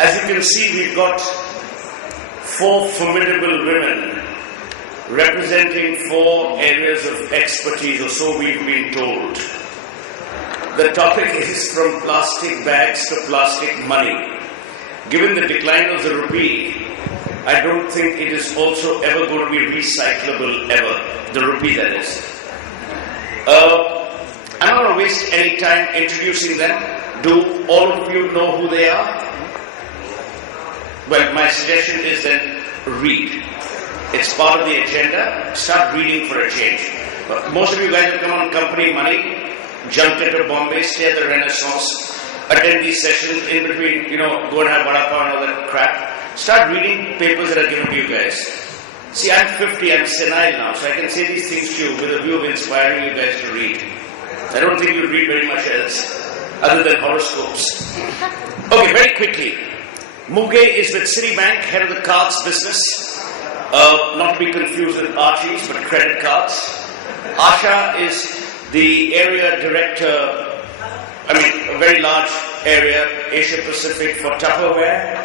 As you can see, we've got 4 formidable women representing 4 areas of expertise, or so we've been told. The topic is from plastic bags to plastic money. Given the decline of the rupee, I don't think it is also ever going to be recyclable ever. The rupee, that is. I'm not going to waste any time introducing them. Do all of you know who they are? Well, my suggestion is then read. It's part of the agenda. Start reading for a change. Most of you guys have come on company money, jumped into Bombay, stay at the Renaissance, attend these sessions, in between, go and have vada pav and all that crap. Start reading papers that are given to you guys. See, I'm 50, I'm senile now, so I can say these things to you with a view of inspiring you guys to read. I don't think you'll read very much else, other than horoscopes. Okay, very quickly. Muge is with Citibank, head of the cards business. Not to be confused with Archie's, but credit cards. Asha is the area director, a very large area, Asia Pacific for Tupperware.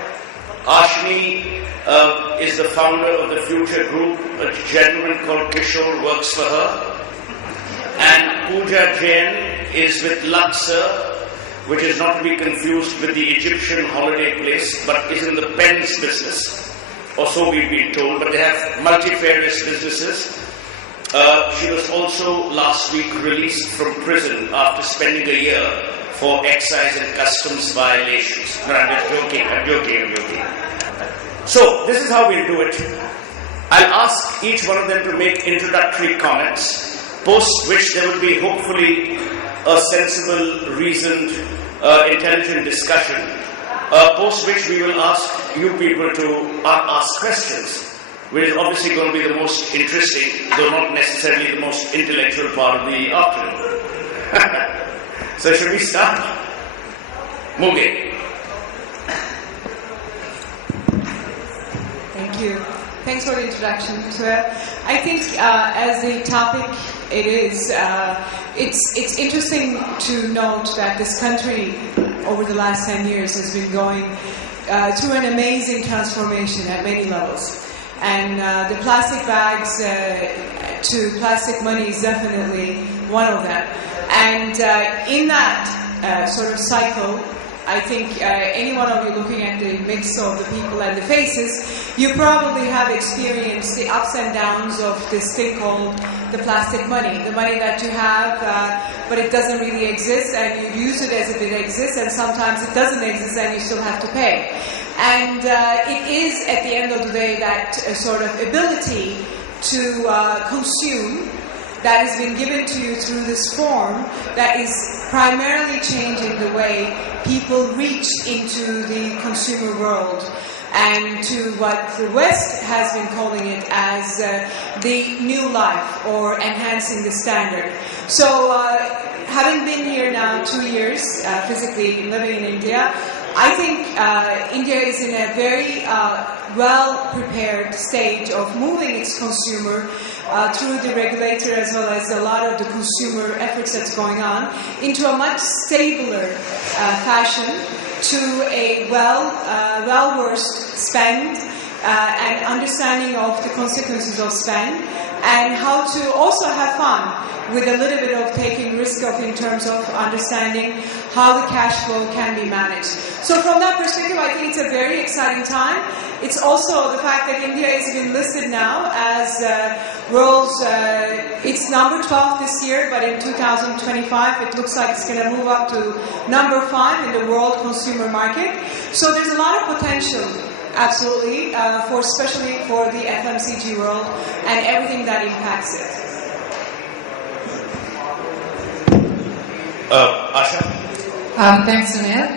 Ashni is the founder of the Future Group. A gentleman called Kishore works for her. And Pooja Jain is with Luxor, which is not to be confused with the Egyptian holiday place, but is in the pens business, or so we've been told, but they have multifarious businesses. She was also last week released from prison after spending a year for excise and customs violations. No, I'm just joking, I'm joking. So, this is how we'll do it. I'll ask each one of them to make introductory comments, post which there will be hopefully a sensible, reasoned, intelligent discussion, post which we will ask you people to ask questions, which is obviously going to be the most interesting, though not necessarily the most intellectual part of the afternoon. So should we start? Muge. Thank you. Thanks for the introduction. So I think as the topic it is, it's interesting to note that this country over the last 10 years has been going through an amazing transformation at many levels. And the plastic bags to plastic money is definitely one of them. And in that sort of cycle, I think any one of you looking at the mix of the people and the faces, you probably have experienced the ups and downs of this thing called the plastic money. The money that you have, but it doesn't really exist, and you use it as if it exists, and sometimes it doesn't exist and you still have to pay. And it is, at the end of the day, that sort of ability to consume that has been given to you through this form that is primarily changing the way people reach into the consumer world and to what the West has been calling it as the new life or enhancing the standard. So having been here now 2 years physically living in India, I think India is in a very well-prepared stage of moving its consumer through the regulator as well as a lot of the consumer efforts that's going on into a much stabler fashion to a well-versed spend and understanding of the consequences of spend and how to also have fun with a little bit of taking risk of in terms of understanding how the cash flow can be managed. So from that perspective, I think it's a very exciting time. It's also the fact that India has been listed now as world's, it's number 12 this year, but in 2025 it looks like it's going to move up to number 5 in the world consumer market. So there's a lot of potential, absolutely, for especially for the FMCG world and everything that impacts it. Asha? Thanks, Sunil.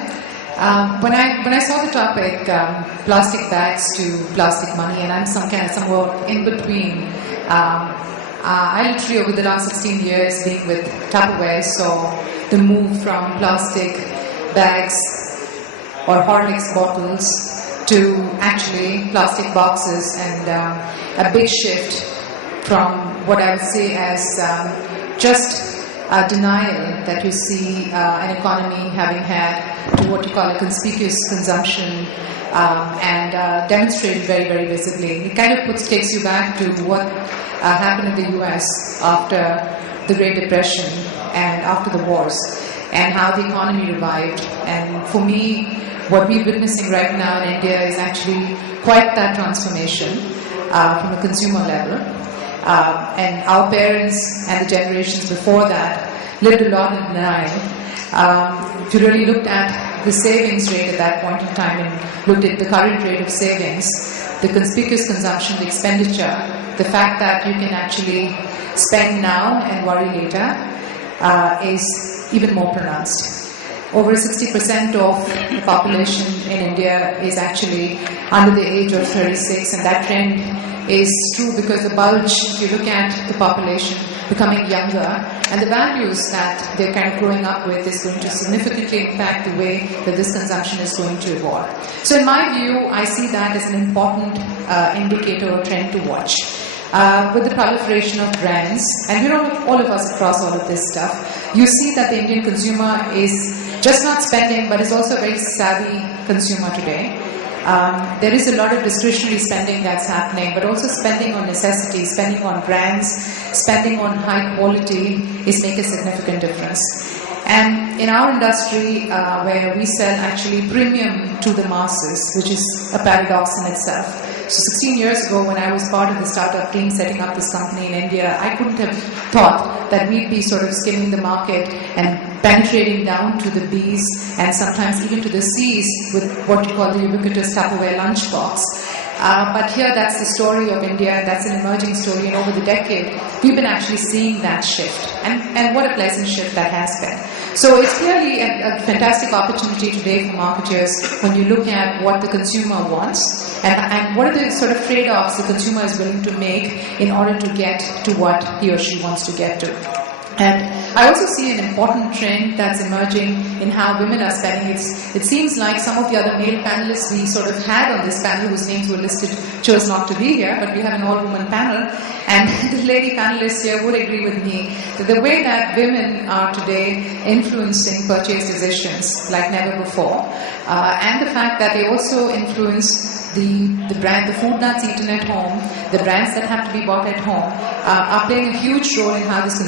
When I saw the topic, plastic bags to plastic money, and I'm somewhere in between. I literally, over the last 16 years, being with Tupperware, saw the move from plastic bags or Horlicks bottles to actually plastic boxes, and a big shift from what I would say as just denial that you see an economy having had to what you call a conspicuous consumption and demonstrated very, very visibly. It kind of takes you back to what happened in the US after the Great Depression and after the wars, and how the economy revived. And for me, what we're witnessing right now in India is actually quite that transformation from a consumer level. And our parents and the generations before that lived a lot in denial. If you really looked at the savings rate at that point in time and looked at the current rate of savings, the conspicuous consumption, the expenditure, the fact that you can actually spend now and worry later is even more pronounced. Over 60% of the population in India is actually under the age of 36, and that trend is true because the bulge, if you look at the population becoming younger, and the values that they're kind of growing up with is going to significantly impact the way that this consumption is going to evolve. So in my view, I see that as an important indicator or trend to watch. With the proliferation of brands, and we're all of us across all of this stuff, you see that the Indian consumer is just not spending, but is also a very savvy consumer today. There is a lot of discretionary spending that's happening, but also spending on necessities, spending on brands, spending on high quality is making a significant difference. And in our industry, where we sell actually premium to the masses, which is a paradox in itself. So 16 years ago, when I was part of the startup team setting up this company in India, I couldn't have thought that we'd be sort of skimming the market and penetrating down to the Bs and sometimes even to the Cs with what you call the ubiquitous Tupperware lunchbox. But here, that's the story of India. That's an emerging story, and over the decade, we've been actually seeing that shift. And what a pleasant shift that has been. So it's clearly a fantastic opportunity today for marketers when you look at what the consumer wants and what are the sort of trade-offs the consumer is willing to make in order to get to what he or she wants to get to. And I also see an important trend that's emerging in how women are spending. It seems like some of the other male panelists we sort of had on this panel, whose names were listed, chose not to be here, but we have an all-woman panel. And the lady panelists here would agree with me that the way that women are today influencing purchase decisions like never before, and the fact that they also influence the brand, the food that's eaten at home, the brands that have to be bought at home, are playing a huge role in how this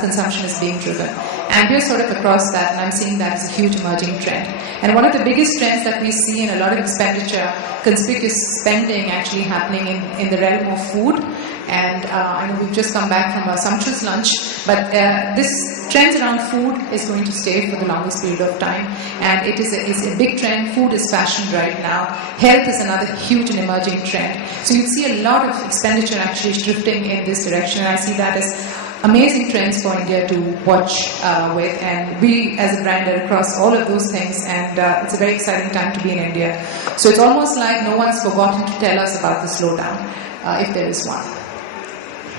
consumption is being driven. And we're sort of across that, and I'm seeing that as a huge emerging trend. And one of the biggest trends that we see in a lot of expenditure, conspicuous spending actually happening in the realm of food. And I know we've just come back from a sumptuous lunch, but this trend around food is going to stay for the longest period of time. And it is a big trend. Food is fashion right now. Health is another huge and emerging trend. So you see a lot of expenditure actually drifting in this direction. And I see that as amazing trends for India to watch with. And we as a brand are across all of those things. And it's a very exciting time to be in India. So it's almost like no one's forgotten to tell us about the slowdown, if there is one.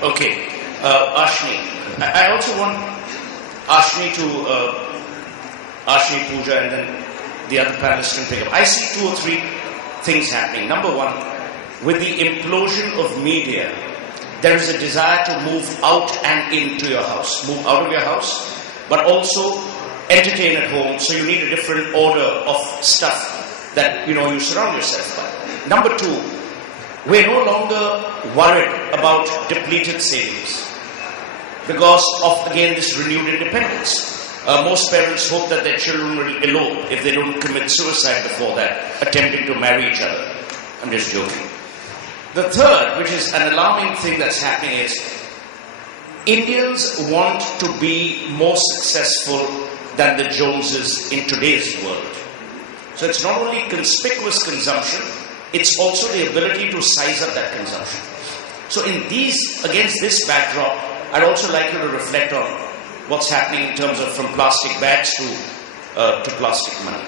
Okay, Ashni. I also want Ashni to Ashni, Pooja, and then the other panelists can pick up. I see 2 or 3 things happening. Number one, with the implosion of media, there is a desire to move out and into your house. Move out of your house, but also entertain at home. So you need a different order of stuff that you surround yourself by. Number 2, we're no longer worried about depleted savings because of, again, this renewed independence. Most parents hope that their children will elope if they don't commit suicide before that, attempting to marry each other. I'm just joking. The third, which is an alarming thing that's happening, is Indians want to be more successful than the Joneses in today's world. So it's not only conspicuous consumption, it's also the ability to size up that consumption. So against this backdrop, I'd also like you to reflect on what's happening in terms of from plastic bags to plastic money.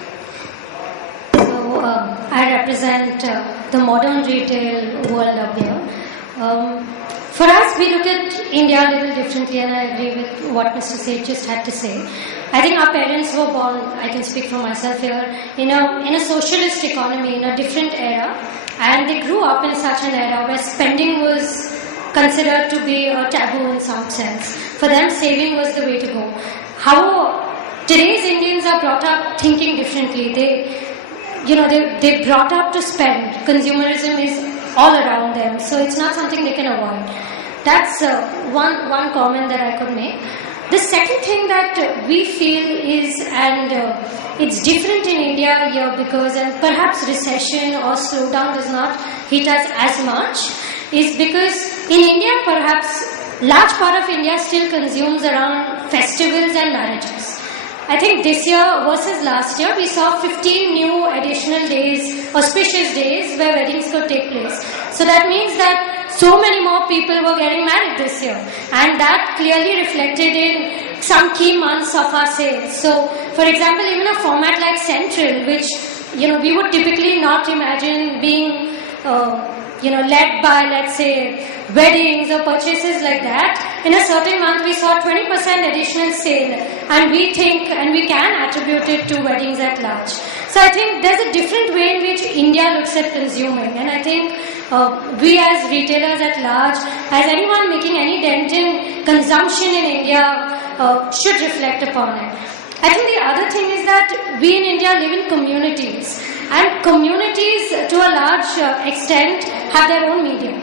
So I represent the modern retail world up here. For us, we look at India a little differently, and I agree with what Mr. Seth just had to say. I think our parents were born, I can speak for myself here, in a socialist economy, in a different era, and they grew up in such an era where spending was considered to be a taboo in some sense. For them, saving was the way to go. However, today's Indians are brought up thinking differently. They're brought up to spend. Consumerism is all around them, so it's not something they can avoid. That's one comment that I could make. The second thing that we feel is, and it's different in India here because, and perhaps recession or slowdown does not hit us as much, is because in India perhaps large part of India still consumes around festivals and marriages. I think this year versus last year, we saw 15 new additional days, auspicious days, where weddings could take place. So that means that so many more people were getting married this year. And that clearly reflected in some key months of our sales. So, for example, even a format like Central, which, we would typically not imagine being, led by, let's say, weddings or purchases like that, in a certain month we saw 20% additional sale, and we think and we can attribute it to weddings at large. So I think there's a different way in which India looks at consuming, and I think we as retailers at large, as anyone making any dent in consumption in India, should reflect upon it. I think the other thing is that we in India live in communities, and communities to a large extent have their own media.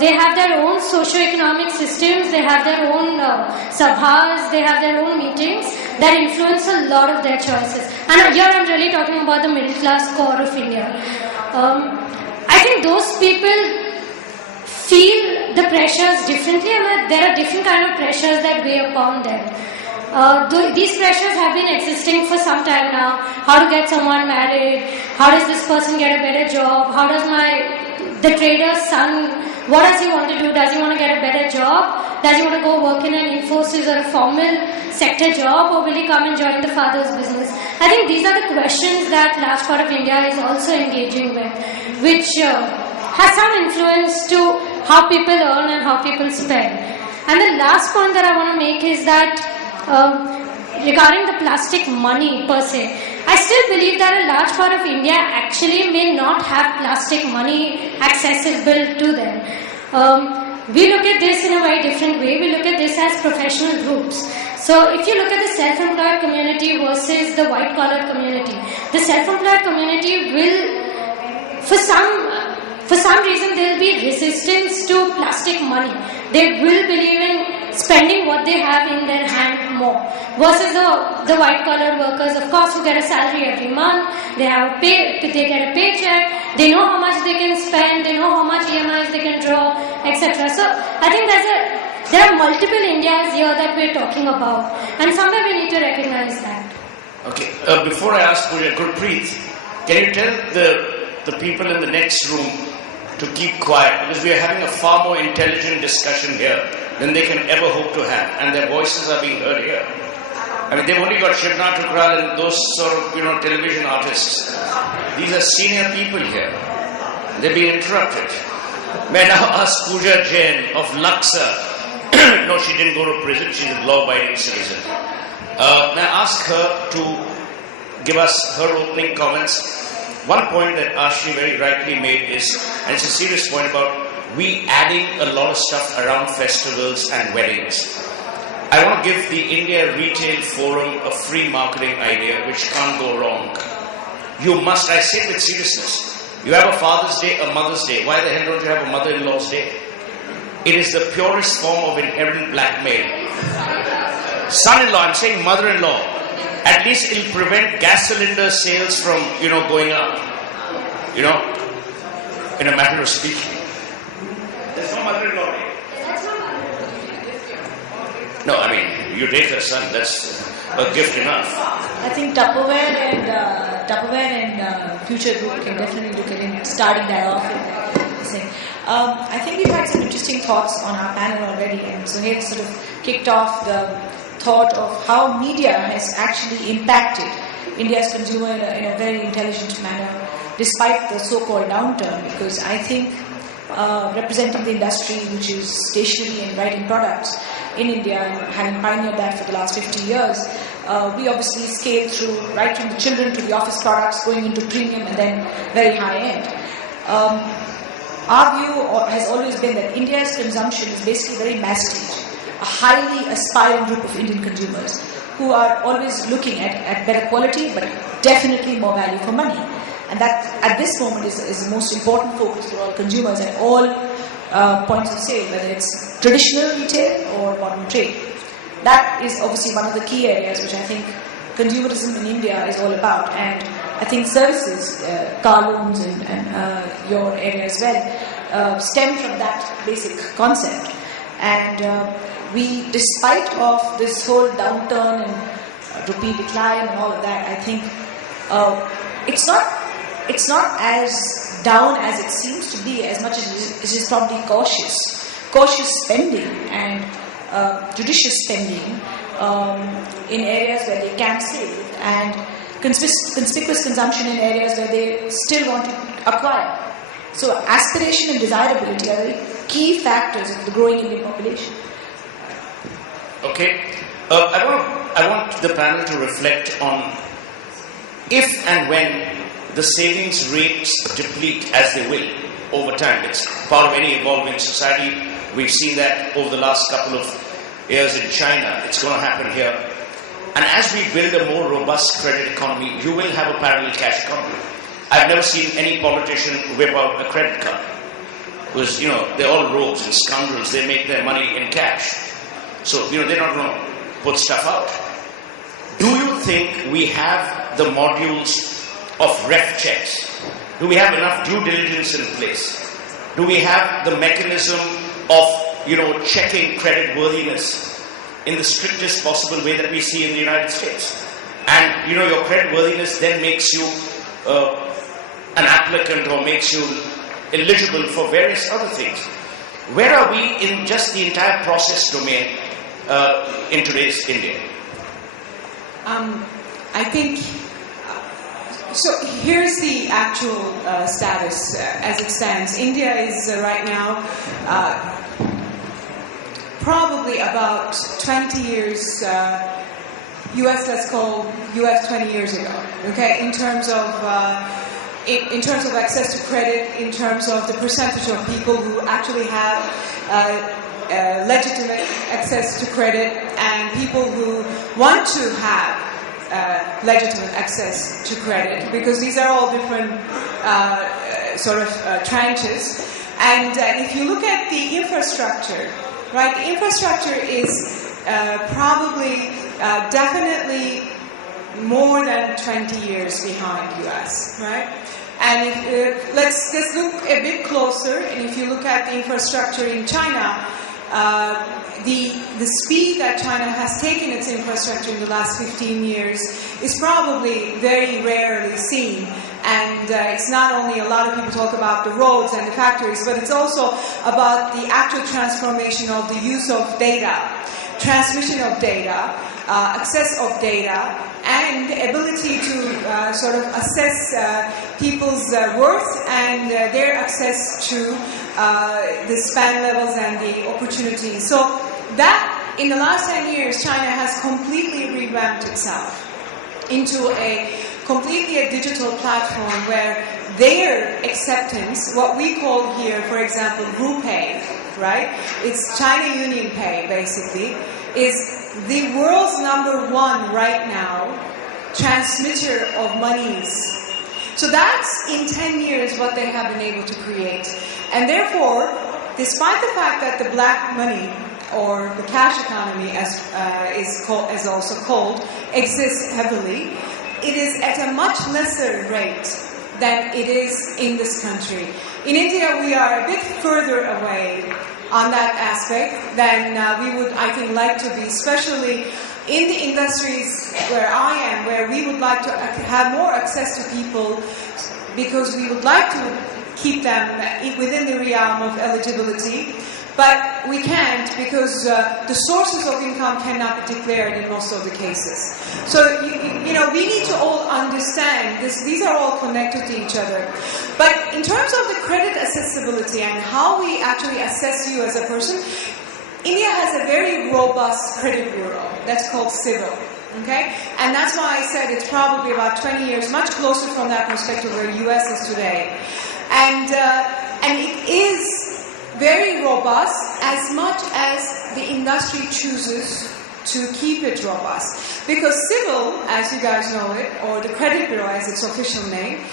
They have their own socio-economic systems, they have their own sabhas, they have their own meetings that influence a lot of their choices. And here I'm really talking about the middle class core of India. I think those people feel the pressures differently, and there are different kind of pressures that weigh upon them. These pressures have been existing for some time now. How to get someone married? How does this person get a better job? How does the trader's son, what does he want to do? Does he want to get a better job? Does he want to go work in an Infosys or a formal sector job, or will he come and join the father's business? I think these are the questions that large part of India is also engaging with, which has some influence to how people earn and how people spend. And the last point that I want to make is that regarding the plastic money per se, I still believe that a large part of India actually may not have plastic money accessible to them. We look at this in a very different way. We look at this as professional groups. So if you look at the self-employed community versus the white-collar community, the self-employed community will, for some reason, there will be resistance to plastic money. They will believe in spending what they have in their hand more. Versus the white-collar workers, of course, who get a salary every month, they get a paycheck, they know how much they can spend, they know how much EMIs they can draw, etc. So I think there are multiple Indias here that we're talking about, and somewhere we need to recognize that. Okay, before I ask Pooja, Gurpreet, can you tell the people in the next room to keep quiet, because we are having a far more intelligent discussion here than they can ever hope to have, and their voices are being heard here. I mean, they've only got Shivna Tukral and those sort of, television artists. These are senior people here. They're being interrupted. May I now ask Pooja Jain of Laksa? No, she didn't go to prison. She's a law-abiding citizen. May I ask her to give us her opening comments? One point that Ashri very rightly made is, and it's a serious point, about we adding a lot of stuff around festivals and weddings. I want to give the India Retail Forum a free marketing idea which can't go wrong. You must, I say it with seriousness, you have a Father's Day, a Mother's Day. Why the hell don't you have a Mother-in-law's Day? It is the purest form of inherent blackmail. Son-in-law, I'm saying mother-in-law. At least it'll prevent gas cylinder sales from, going up. In a matter of speaking. There's no mother-in-law Day. No, I mean, you date her son, that's a gift enough. I think Tupperware and Future Group can definitely look at it, starting that off. I think we've had some interesting thoughts on our panel already, and Suhail sort of kicked off the thought of how media has actually impacted India's consumer in a very intelligent manner, despite the so-called downturn, because I think representing the industry, which is stationery and writing products in India, and having pioneered that for the last 50 years, we obviously scaled through right from the children to the office products, going into premium and then very high end. our view has always been that India's consumption is basically very mass-stage, a highly aspiring group of Indian consumers who are always looking at better quality, but definitely more value for money. And that, at this moment, is the most important focus for all consumers at all points of sale, whether it's traditional retail or modern trade. That is obviously one of the key areas which I think consumerism in India is all about. And I think services, car loans and your area as well, stem from that basic concept. And we, despite of this whole downturn and rupee decline and all of that, I think it's not as down as it seems to be, as much as it is probably cautious spending and judicious spending in areas where they can save, and conspicuous consumption in areas where they still want to acquire. So aspiration and desirability are very key factors of the growing Indian population. Okay. I want the panel to reflect on if and when the savings rates deplete, as they will over time. It's part of any evolving society. We've seen that over the last couple of years in China. It's going to happen here. And as we build a more robust credit economy, you will have a parallel cash economy. I've never seen any politician whip out a credit card. Because, they're all rogues and scoundrels. They make their money in cash. So, they're not going to put stuff out. Do you think we have the modules of ref checks? Do we have enough due diligence in place? Do we have the mechanism of, checking credit worthiness in the strictest possible way that we see in the United States? And, your credit worthiness then makes you an applicant or makes you eligible for various other things. Where are we in just the entire process domain in today's India? I think, so here's the actual status as it stands. India is right now probably about 20 years, US, let's call US 20 years ago, okay, in terms of access to credit, in terms of the percentage of people who actually have legitimate access to credit, and people who want to have legitimate access to credit, because these are all different tranches. And if you look at the infrastructure, right, the infrastructure is probably definitely more than 20 years behind US, right? And if, let's look a bit closer, and if you look at the infrastructure in China, the speed that China has taken its infrastructure in the last 15 years is probably very rarely seen. And it's not only, a lot of people talk about the roads and the factories, but it's also about the actual transformation of the use of data, transmission of data, access of data, and the ability to assess people's worth and their access to the span levels and the opportunities. So that, in the last 10 years, China has completely revamped itself into a completely digital platform where their acceptance, what we call here, for example, rupee, right? It's China Union Pay, basically, is the world's #1 right now transmitter of monies. So that's, in 10 years, what they have been able to create. And therefore, despite the fact that the black money, or the cash economy as is also called, exists heavily, it is at a much lesser rate than it is in this country. In India, we are a bit further away on that aspect than we would, I think, like to be, especially in the industries where I am, where we would like to have more access to people, because we would like to keep them within the realm of eligibility. But we can't, because the sources of income cannot be declared in most of the cases. So, we need to all understand this. These are all connected to each other. But in terms of the credit accessibility and how we actually assess you as a person, India has a very robust credit bureau that's called Civil. Okay? And that's why I said it's probably about 20 years, much closer from that perspective where US is today. And and it is very robust as much as the industry chooses to keep it robust. Because civil, as you guys know it, or the credit bureau as its official name,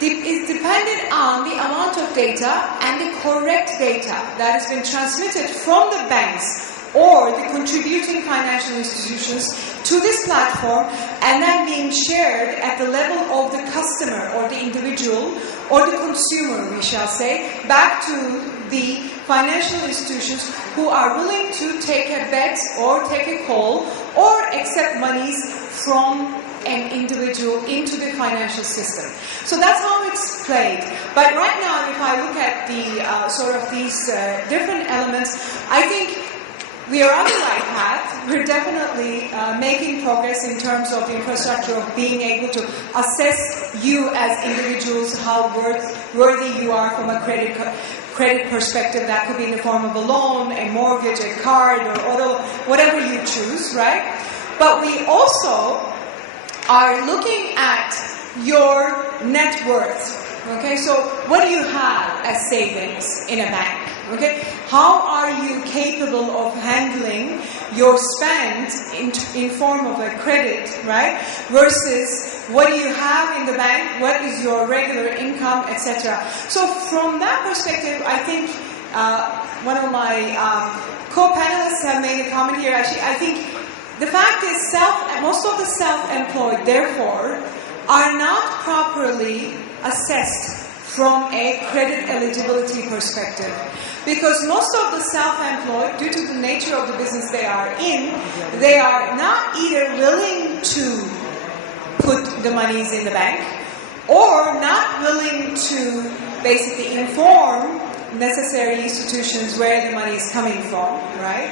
is dependent on the amount of data and the correct data that has been transmitted from the banks or the contributing financial institutions to this platform, and then being shared at the level of the customer or the individual or the consumer, we shall say, back to the financial institutions who are willing to take a bet or take a call or accept monies from an individual into the financial system. So that's how it's played. But right now, if I look at the sort of these different elements, I think we are on the right path. We're definitely making progress in terms of the infrastructure of being able to assess you as individuals, how worthy you are from a credit perspective. That could be in the form of a loan, a mortgage, a card, or auto, whatever you choose, right? But we also are looking at your net worth. Okay, so what do you have as savings in a bank? Okay, how are you capable of handling your spend in form of a credit, right? Versus what do you have in the bank? What is your regular income, etc. So from that perspective, I think one of my co-panelists have made a comment here. Actually, I think the fact is most of the self-employed, therefore, are not properly assessed from a credit eligibility perspective. Because most of the self-employed, due to the nature of the business they are in, they are not either willing to put the monies in the bank or not willing to basically inform necessary institutions where the money is coming from, right?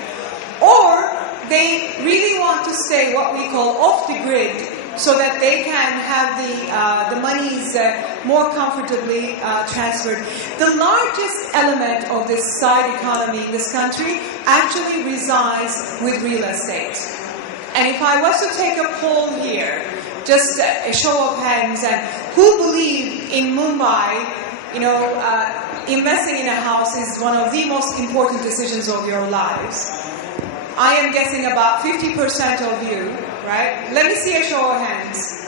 Or they really want to stay what we call off the grid so that they can have the monies more comfortably transferred. The largest element of this side economy in this country actually resides with real estate. And if I was to take a poll here, just a show of hands, and who believe in Mumbai, investing in a house is one of the most important decisions of your lives. I am guessing about 50% of you, right? Let me see a show of hands.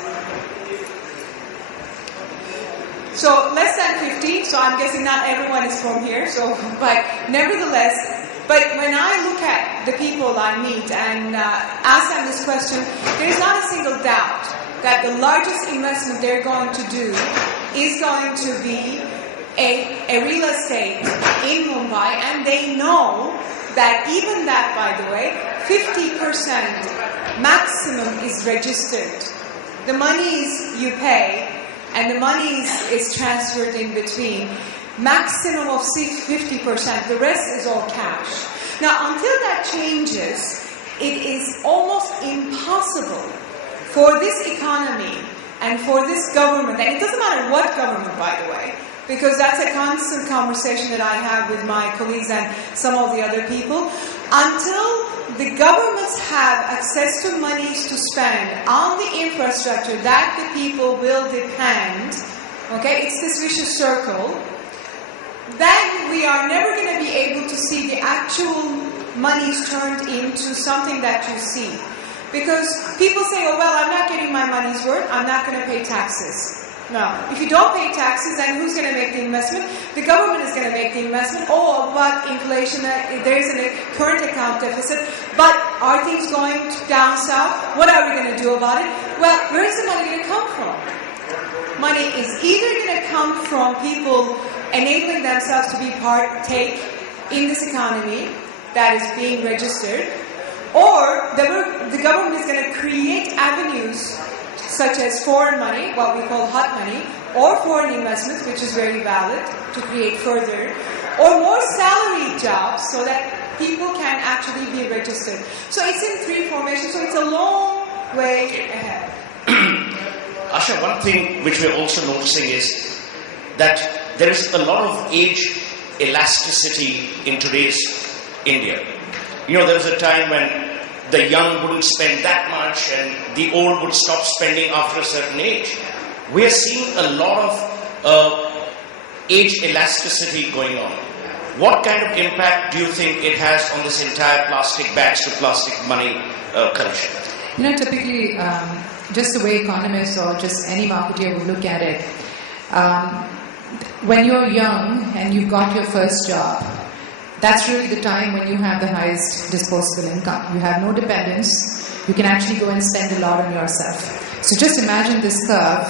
So less than 50, so I'm guessing not everyone is from here, but nevertheless, but when I look at the people I meet and ask them this question, there's not a single doubt that the largest investment they're going to do is going to be a real estate in Mumbai, and they know that even that, by the way, 50% maximum is registered. The monies you pay and the monies is transferred in between. Maximum of 50%. The rest is all cash. Now, until that changes, it is almost impossible for this economy and for this government, and it doesn't matter what government, by the way, because that's a constant conversation that I have with my colleagues and some of the other people. Until the governments have access to monies to spend on the infrastructure that the people will depend, okay, it's this vicious circle, then we are never going to be able to see the actual monies turned into something that you see. Because people say, oh, well, I'm not getting my money's worth, I'm not going to pay taxes. No. If you don't pay taxes, then who's going to make the investment? The government is going to make the investment. Oh, but inflation, there's a current account deficit. But are things going down south? What are we going to do about it? Well, where is the money going to come from? Money is either going to come from people enabling themselves to partake in this economy that is being registered, or the government is going to create avenues such as foreign money, what we call hot money, or foreign investments, which is very valid, to create further, or more salaried jobs so that people can actually be registered. So it's in three formations, so it's a long way ahead. Asha, one thing which we're also noticing is that there is a lot of age elasticity in today's India. There was a time when the young wouldn't spend that much and the old would stop spending after a certain age. We are seeing a lot of age elasticity going on. What kind of impact do you think it has on this entire plastic bags to plastic money culture? Typically, just the way economists or just any marketer would look at it, when you're young and you've got your first job, that's really the time when you have the highest disposable income. You have no dependence. You can actually go and spend a lot on yourself. So just imagine this curve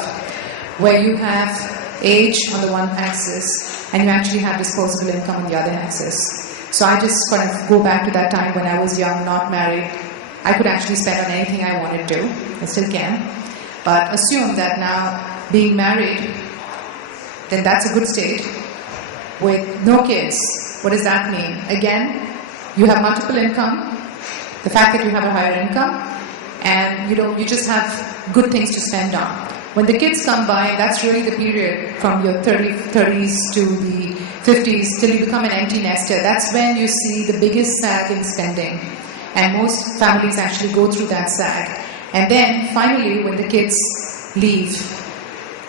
where you have age on the one axis and you actually have disposable income on the other axis. So I just kind of go back to that time when I was young, not married. I could actually spend on anything I wanted to. I still can. But assume that now being married, then that's a good state. With no kids, what does that mean? Again, you have multiple income, the fact that you have a higher income, and you just have good things to spend on. When the kids come by, that's really the period from your 30s to the 50s till you become an empty nester. That's when you see the biggest sag in spending. And most families actually go through that sag. And then finally, when the kids leave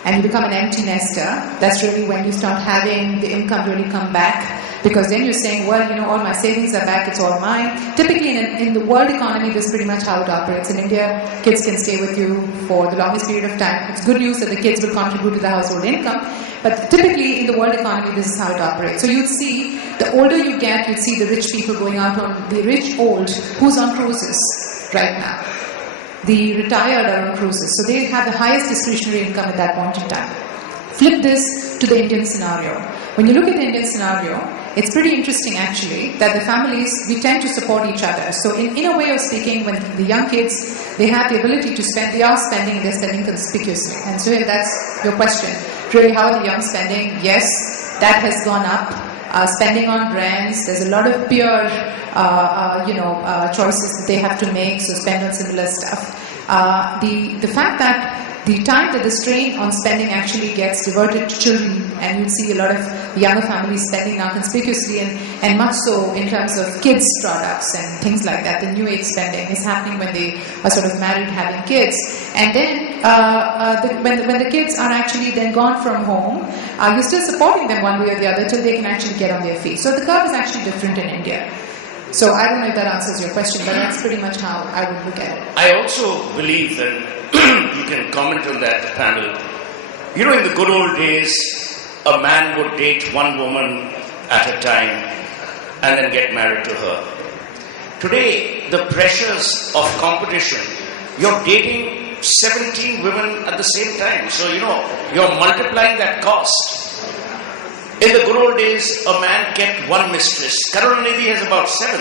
and you become an empty nester, that's really when you start having the income really come back. Because then you're saying, well, all my savings are back, it's all mine. Typically in the world economy, this is pretty much how it operates. In India, kids can stay with you for the longest period of time. It's good news that the kids will contribute to the household income. But typically in the world economy, this is how it operates. So you'd see, the older you get, you'd see the rich people going out on, the rich old, who's on cruises right now. The retired are on cruises. So they have the highest discretionary income at that point in time. Flip this to the Indian scenario. When you look at the Indian scenario, it's pretty interesting actually that the families, we tend to support each other. So in a way of speaking, when the young kids, they have the ability to spend, they are spending and they're spending conspicuously. And so if that's your question, really how are the young spending? Yes, that has gone up. Spending on brands, there's a lot of peer choices that they have to make, so spend on similar stuff. The fact that the time that the strain on spending actually gets diverted to children, and you'd see a lot of younger families spending now conspicuously and much so in terms of kids' products and things like that. The new age spending is happening when they are sort of married, having kids. And then when the kids are actually then gone from home, you're still supporting them one way or the other till they can actually get on their feet. So the curve is actually different in India. So I don't know if that answers your question, but that's pretty much how I would look at it. I also believe that you can comment on that, the panel. In the good old days, a man would date one woman at a time and then get married to her. Today, the pressures of competition, you're dating 17 women at the same time. So, you're multiplying that cost. In the good old days, a man kept one mistress. Karunanidhi has about 7.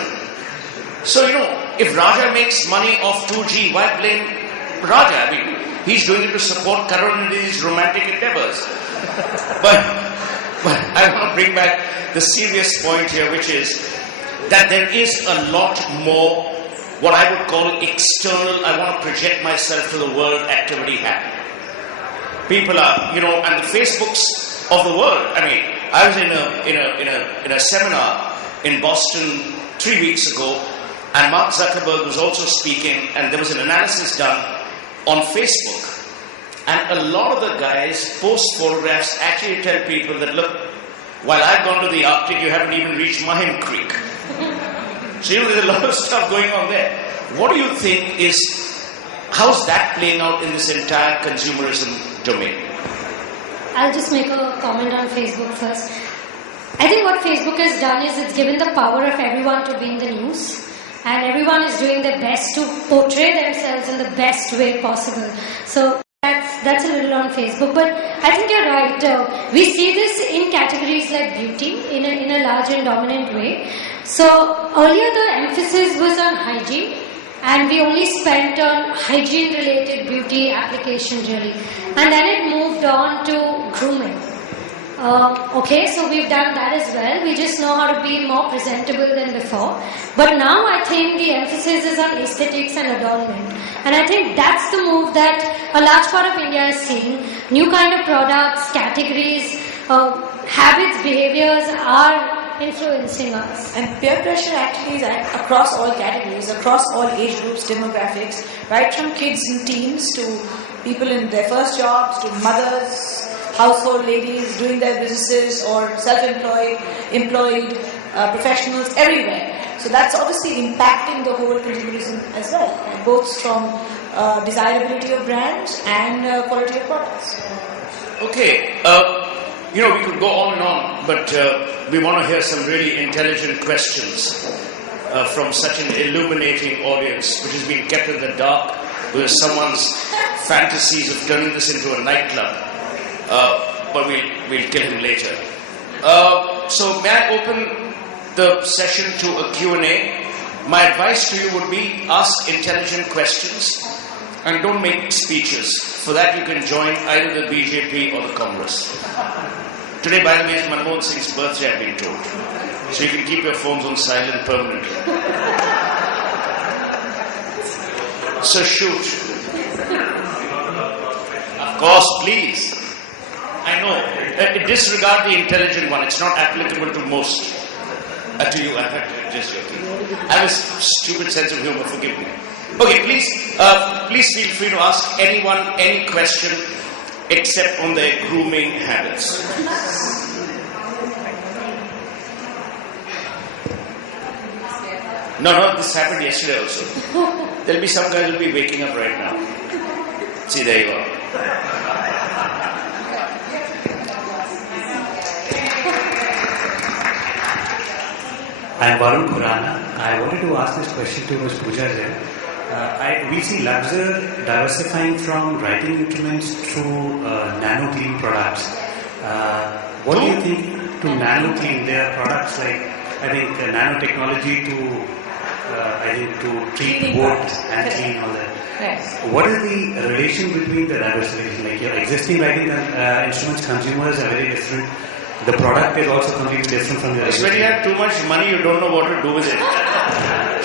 So, if Raja makes money off 2G, why blame Raja? I mean, he's doing it to support Karunanidhi's romantic endeavors. But I want to bring back the serious point here, which is that there is a lot more what I would call external, I want to project myself to the world activity happening. People are, and the Facebooks of the world. I mean, I was in a seminar in Boston 3 weeks ago, and Mark Zuckerberg was also speaking, and there was an analysis done on Facebook. And a lot of the guys post photographs actually tell people that, look, while I've gone to the Arctic, you haven't even reached Mahim Creek. So, there's a lot of stuff going on there. What do you think how's that playing out in this entire consumerism domain? I'll just make a comment on Facebook first. I think what Facebook has done is it's given the power of everyone to be in the news. And everyone is doing their best to portray themselves in the best way possible. So that's a little on Facebook. But I think you're right. We see this in categories like beauty in a large and dominant way. So earlier the emphasis was on hygiene. And we only spent on hygiene-related beauty applications really. And then it moved on to grooming. So we've done that as well. We just know how to be more presentable than before. But now I think the emphasis is on aesthetics and adornment. And I think that's the move that a large part of India is seeing. New kind of products, categories, habits, behaviors are influencing us. And peer pressure actually is across all categories, across all age groups, demographics, right from kids and teens to people in their first jobs, to mothers, household ladies doing their businesses or self-employed, employed, professionals everywhere. So that's obviously impacting the whole consumerism as well, both from desirability of brands and quality of products. Okay, we could go on and on, but we want to hear some really intelligent questions from such an illuminating audience, which has been kept in the dark with someone's fantasies of turning this into a nightclub. But we'll kill him later. So may I open the session to a Q&A? My advice to you would be ask intelligent questions and don't make speeches. For that you can join either the BJP or the Congress. Today, by the way, is Manmohan Singh's birthday, I've been told. So you can keep your phones on silent permanently. So shoot. Of course, please. I know. Disregard the intelligent one. It's not applicable to most. To you, I'm just joking. I have a stupid sense of humor, forgive me. Okay, please feel free to ask anyone any question except on their grooming habits. No, this happened yesterday also. There'll be some guys who'll be waking up right now. See, there you are. I'm Varun Khurana. I wanted to ask this question to Ms. Pooja. We see Luxor diversifying from writing instruments to nano clean products. What do you think to nano clean? There are products like, I think, nanotechnology to treat wood and clean all that. Yes. What is the relation between the diversification? Like your existing writing instruments, consumers are very different. The product is also completely different from the It's when you have too much money, you don't know what to do with it.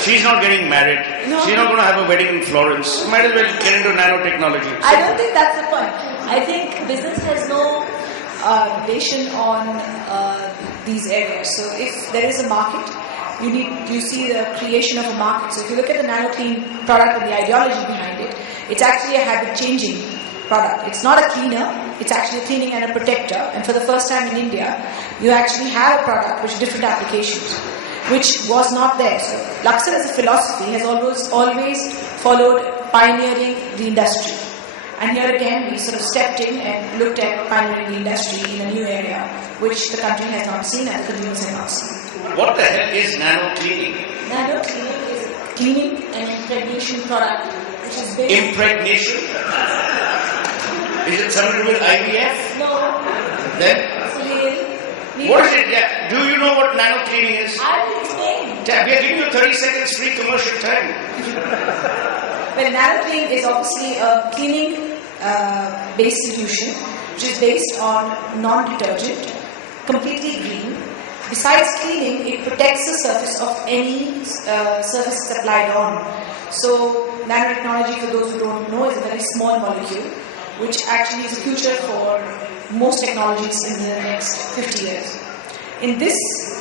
She's not getting married. No. She's not going to have a wedding in Florence. Might as well get into nanotechnology. I don't think that's the point. I think business has no relation on these areas. So if there is a market, you see the creation of a market. So if you look at the nano clean product and the ideology behind it, it's actually a habit changing product. It's not a cleaner, it's actually a cleaning and a protector. And for the first time in India, you actually have a product with different applications, which was not there. So Luxor as a philosophy has always followed pioneering the industry. And here again, we sort of stepped in and looked at pioneering the industry in a new area, which the country has not seen and the consumers have not seen. What the hell is nano cleaning? Nano cleaning is a cleaning and impregnation product, which is based... Impregnation? Is it something to do with IVF? No. Then? So what is it? Yeah. Do you know what nano cleaning is? I will explain. We are giving you 30 seconds free commercial time. Well, nano clean is obviously a cleaning based solution, which is based on non-detergent, completely green. Besides cleaning, it protects the surface of any surface applied on. So nanotechnology, for those who don't know, is a very small molecule, which actually is the future for most technologies in the next 50 years. In this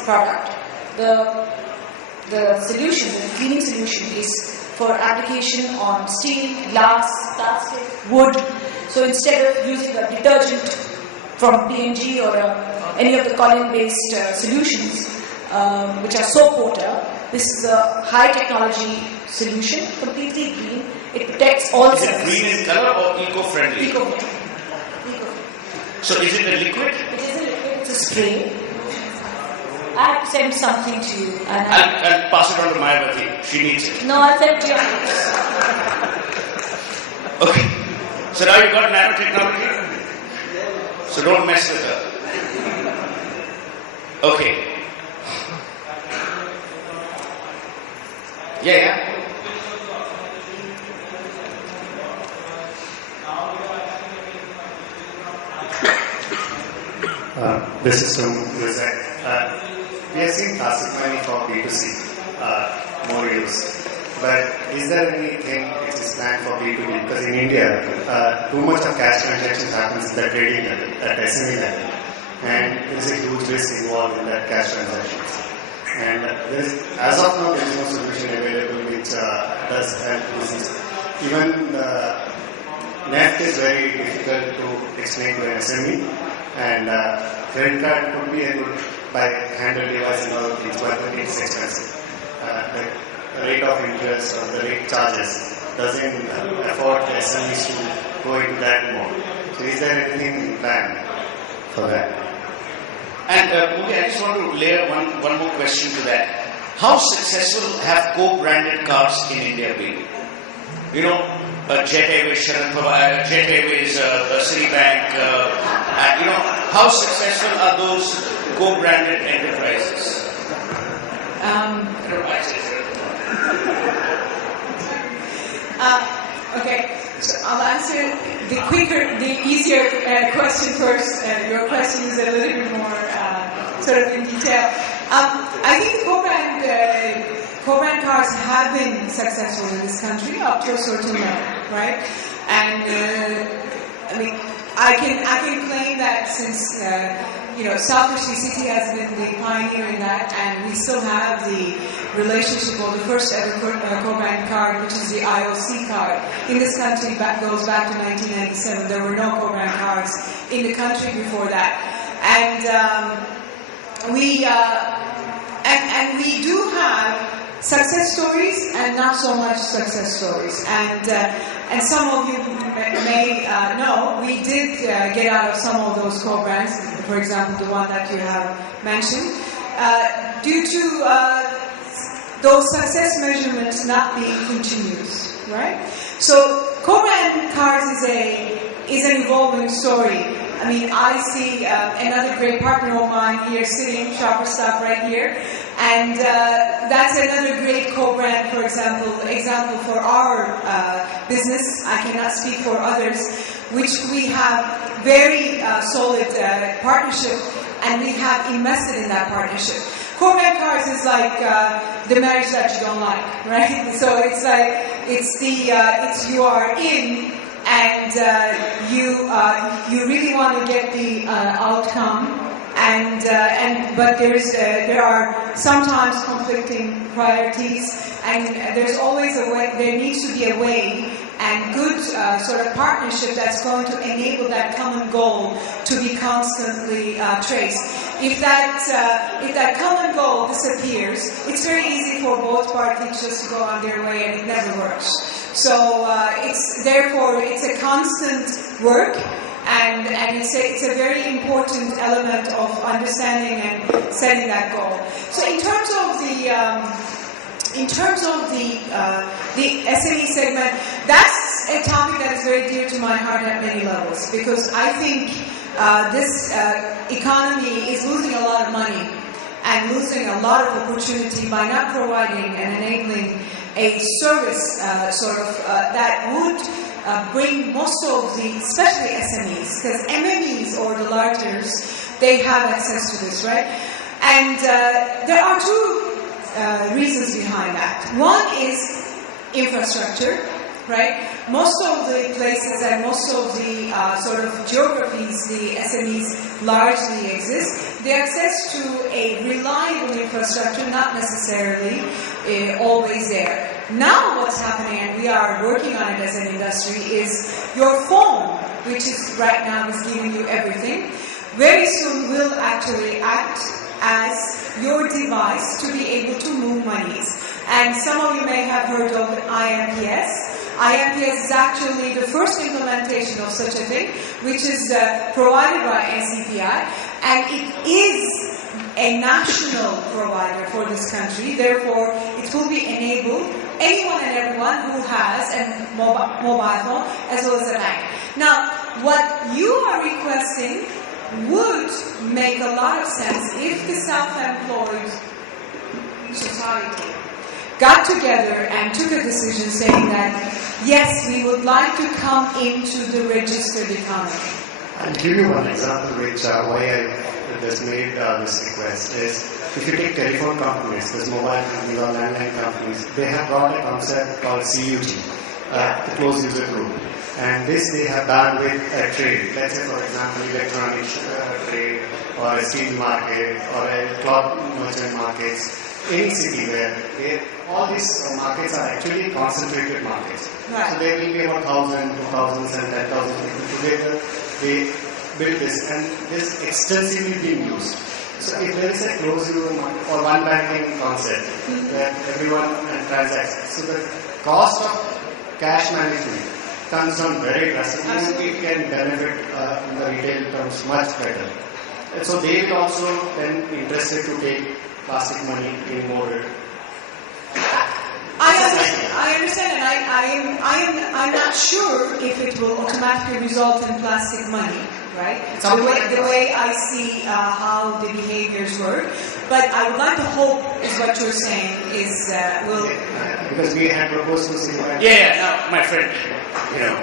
product, the solution, the cleaning solution, is for application on steel, glass, plastic, wood. So instead of using a detergent from P&G or any of the column-based solutions, which are soap water, this is a high technology solution, completely green. It protects all Is it surfaces. green in color or eco-friendly? Eco-friendly. So is it a liquid? It is a liquid, it's a spray. I have to send something to you. And I'll pass it on to Mayavati. She needs it. no, I'll send it to you. Okay. So now you've got nanotechnology? So don't mess with her. Okay. Yeah. This is from USA. We have seen plastic money for B2C, more use. But is there anything which is planned for B2B? Because in India, too much of cash transactions happens at the trading level, at SME level. And there is a huge risk involved in that cash transactions. And as of now, there is no solution available which does help business. Even NEFT is very difficult to explain to an SME, and credit card could be a good by-handle device and other things, but it's expensive. The rate of interest or the rate charges doesn't afford the SMEs to go into that mode. So is there anything planned for that? And I just want to layer one more question to that. How successful have co-branded cars in India been? You know, Jet Airways, Jet Airways, Citibank, and you know, how successful are those co-branded enterprises? Okay, so I'll answer the easier question first. Your question is a little bit more sort of in detail. I think co-brand cars have been successful in this country up to a certain level, right? And I mean, I can claim that since selfishly City has been the pioneer in that, and we still have the relationship of the first ever co-brand card, which is the IOC card. In this country, goes back to 1997. There were no co-brand cards in the country before that, and we do have success stories and not so much success stories. And some of you may know, we did get out of some of those co-brands, for example, the one that you have mentioned, due to those success measurements not being continuous, right? So co-brand cards is an evolving story. I mean, I see another great partner of mine here sitting, Shopper Stop right here, and that's another great co-brand, for example for our business. I cannot speak for others, which we have very solid partnership, and we have invested in that partnership. Co-brand cards is like the marriage that you don't like, right? So it's like it's you are in. And you really want to get the outcome, but there are sometimes conflicting priorities, and there's always a way. There needs to be a way and good sort of partnership that's going to enable that common goal to be constantly traced. If that common goal disappears, it's very easy for both parties just to go on their way, and it never works. So it's a constant work, and it's a very important element of understanding and setting that goal. So in terms of the SME segment, that's a topic that is very dear to my heart at many levels, because I think this economy is losing a lot of money and losing a lot of opportunity by not providing and enabling a service that would bring most of the, especially SMEs, because MMEs or the largers, they have access to this, right? And there are two reasons behind that. One is infrastructure, right? Most of the places and most of the sort of geographies the SMEs largely exist, the access to a reliable infrastructure, not necessarily always there. Now what's happening, and we are working on it as an industry, is your phone, which is right now is giving you everything, very soon will actually act as your device to be able to move monies. And some of you may have heard of IMPS. IMPS is actually the first implementation of such a thing, which is provided by NCPI, and it is a national provider for this country. Therefore, it will be enabled anyone and everyone who has a mobile phone as well as a bank. Now, what you are requesting would make a lot of sense if the self-employed society got together and took a decision saying that, yes, we would like to come into the registered economy. I'll give you one example why I just made this request is, if you take telephone companies, these mobile companies or landline companies, they have brought a concept called CUG, the closed user group. And this they have done with a trade. Let's say, for example, electronic trade or a steel market or a cloth merchant markets. any city where all these markets are actually concentrated markets. Right. So there will be about 1,000, 2,000 and 10,000 people together. They build this and this extensively being used. So if there is a closed loop or one banking concept where everyone transacts, so the cost of cash management comes down very drastically and it can benefit in the retail terms much better. And so they will also then interested to take plastic money in more. I understand, and I'm not sure if it will automatically result in plastic money, right? The way I see how the behaviors work, but I would like to hope is what you're saying is will. Because we had proposed to see. Now, my friend, you know.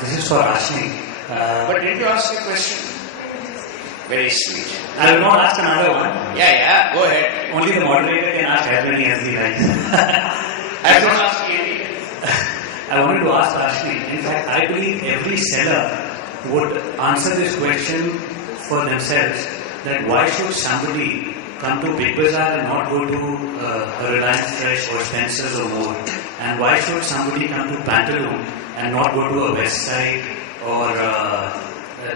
This is for Ashni. But did you ask a question? Very sweet. I will not ask another one. Yeah, go ahead. Only the moderator can ask as many as he likes. I don't ask any. I wanted to ask Ashni. In fact, I believe every seller would answer this question for themselves, that why should somebody come to Big Bazaar and not go to a Reliance Fresh or Spencer's or more? And why should somebody come to Pantaloon and not go to a West Side or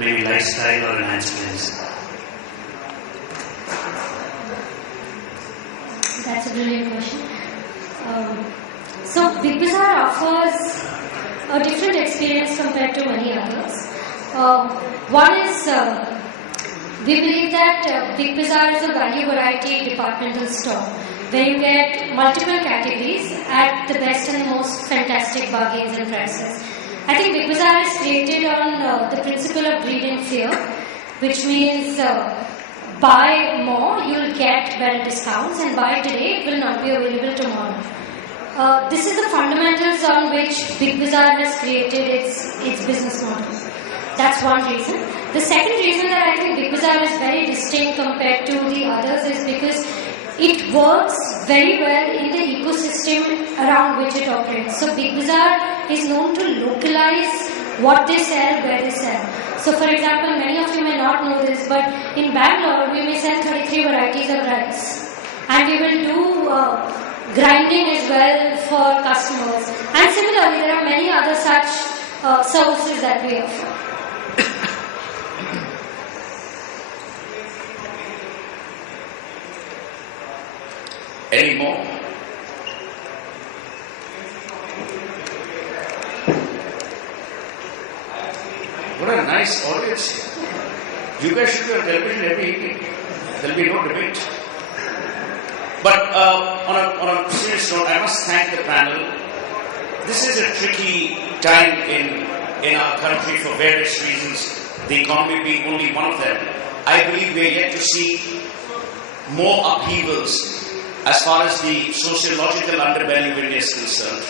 maybe Lifestyle or Reliance Men's? That's a brilliant question. So Big Bazaar offers a different experience compared to many others. One is we believe that Big Bazaar is a value variety departmental store where you get multiple categories at the best and the most fantastic bargains and prices. I think Big Bazaar is created on the principle of greed and fear, which means buy more, you'll get better discounts, and buy today, it will not be available tomorrow. This is the fundamentals on which Big Bazaar has created its business model. That's one reason. The second reason that I think Big Bazaar is very distinct compared to the others is because it works very well in the ecosystem around which it operates. So Big Bazaar is known to localize what they sell, where they sell. So for example, many of you may not know this, but in Bangalore we may sell 33 varieties of rice. And we will do grinding as well for customers. And similarly, there are many other such services that we offer. Any more? What a nice audience here. You guys should be on television every evening. There'll be no debate. But on a serious note, I must thank the panel. This is a tricky time in our country for various reasons, the economy being only one of them. I believe we are yet to see more upheavals as far as the sociological underbelly of India is concerned.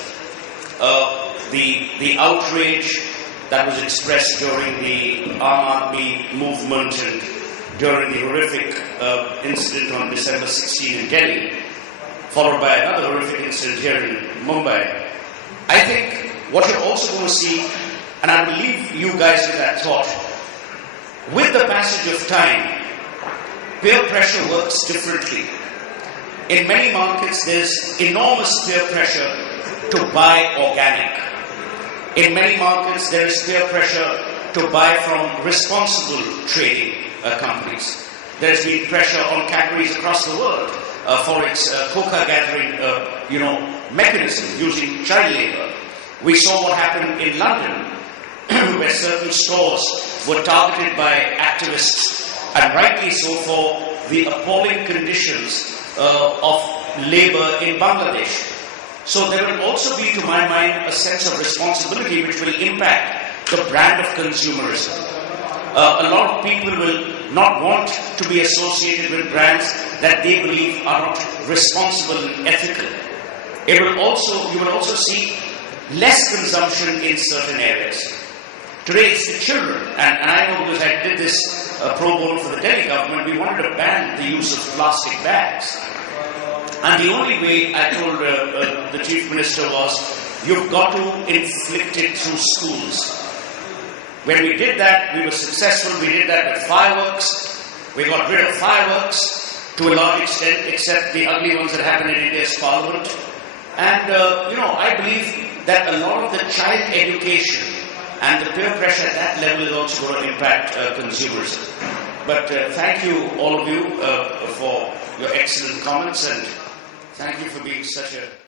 The outrage that was expressed during the Aam Aadmi movement and during the horrific incident on December 16 in Delhi, followed by another horrific incident here in Mumbai. I think what you're also going to see, and I believe you guys with that thought, with the passage of time, peer pressure works differently. In many markets, there's enormous peer pressure to buy organic. In many markets, there is peer pressure to buy from responsible trading companies. There's been pressure on categories across the world for its coca gathering, mechanism using child labor. We saw what happened in London, where certain stores were targeted by activists, and rightly so, for the appalling conditions of labor in Bangladesh. So there will also be, to my mind, a sense of responsibility which will impact the brand of consumerism. A lot of people will not want to be associated with brands that they believe are not responsible and ethical. You will also see less consumption in certain areas. Today it's the children, and I know because I did this pro bono for the Delhi government, we wanted to ban the use of plastic bags. And the only way, I told the Chief Minister, was you've got to inflict it through schools. When we did that, we were successful. We did that with fireworks. We got rid of fireworks to a large extent, except the ugly ones that happen in India's parliament. And, I believe that a lot of the child education and the peer pressure at that level is also going to impact consumerism. But thank you, all of you, for your excellent comments, and thank you for being such a